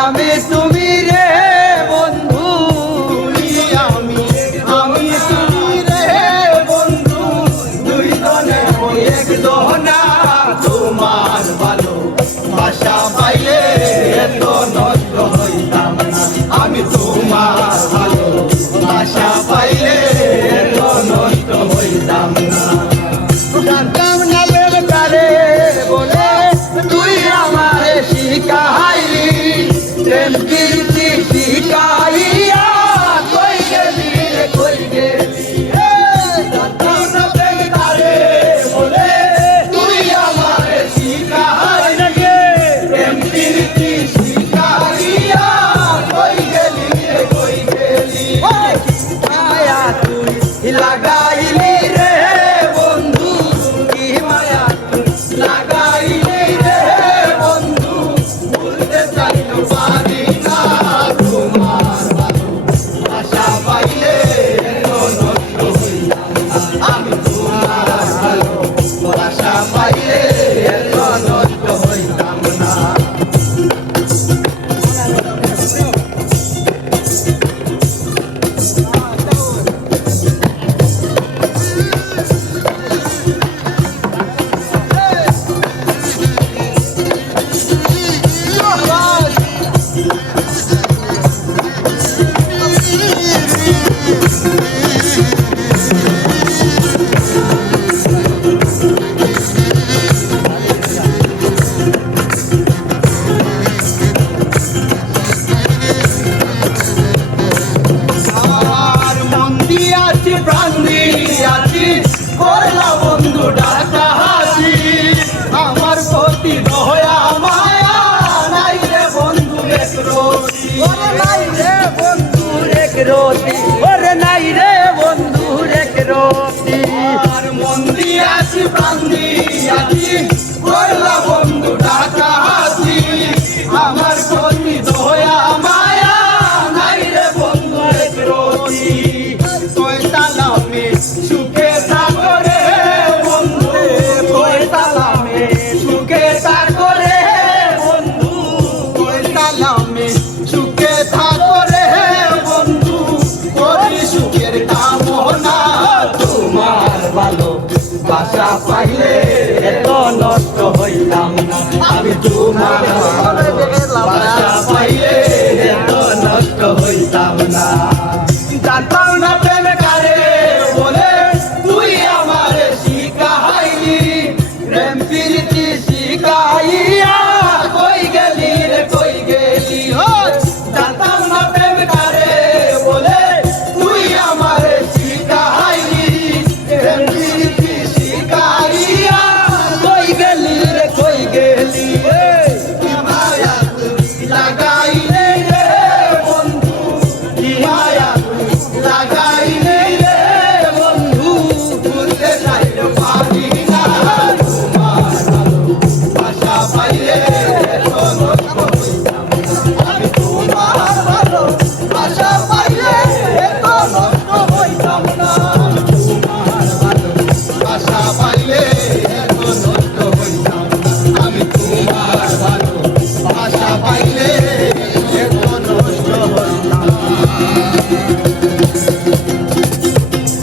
আমি তুমি রে বন্ধু, আমি তুমি রে বন্ধু, দুইজনে এক দোনা। তোমার ভালো ভাষা পাইলে এত নষ্ট হইতাম না, আমি তোমার ভালো ভাষা পাইলে এত নষ্ট হইতাম না। জানতাম না বেকারে বলে তুই আমারে শিখাইলি, প্রেম প্রীতি শিখাইয়া কই গেলি রে কই গেলি। জানতাম না বেকারে বলে তুই আমারে শিখাইলি, প্রেম প্রীতি শিখাইয়া কই গেলি রে কই গেলি। মায়া তুই লাগাইলি রে বন্ধু, কি মায়া তুই লাগাইলি রে বন্ধু, ভুলতে চাইলেও পারি না। তোমার ভালো ভাষা পাইলে এত নষ্ট হইতাম না, আমি তোমার ভালো ভাষা পাইলে এত নষ্ট হইতাম না। প্রাণ দিয়াছি করলা বন্ধু ডাকা হাসি, আমার প্রতি দয়া মায়া নাই রে বন্ধু এক রতি, নাই রে বন্ধু এক রতি, ওরে নাই রে বন্ধু এক রতি। আর মন দিয়াছি প্রাণ দিয়াছি করলা বন্ধু ডাকা হাসি, আমার প্রতি দয়া মায়া নাই রে বন্ধু এক রতি। সুখে থাকো রে বন্ধু, কইতালামে সুখে থাকো রে বন্ধু, কইতালামে সুখে থাকো রে বন্ধু, করি সুখের কামনা। তোমার ভালো ভাষা পাইলে এত নষ্ট হইতাম না, আমি তোমার ভাষা পাইলে এত নষ্ট হইতাম না। জানতাম না প্রেম কারে বলে তুই আমারে শিখাইলি, প্রেম প্রীতি শিখাইয়া কই গেলি রে কই গেলি। জানতাম না প্রেম কারে বলে তুই আমারে শিখাইলি, প্রেম প্রীতি শিখাইয়া কই গেলি রে কই গেলি। মায়া তুই লাগাইলে রে বন্ধু, মায়া লাগাইলে রে বন্ধু, ভুলতে চাইলেও পারি না। তোমার ভালো ভাষা পাইলে এত নষ্ট হইতাম না, আমি তোমার ভালো ভাষা পাইলে এত নষ্ট হইতাম না। তোমার ভালো ভাষা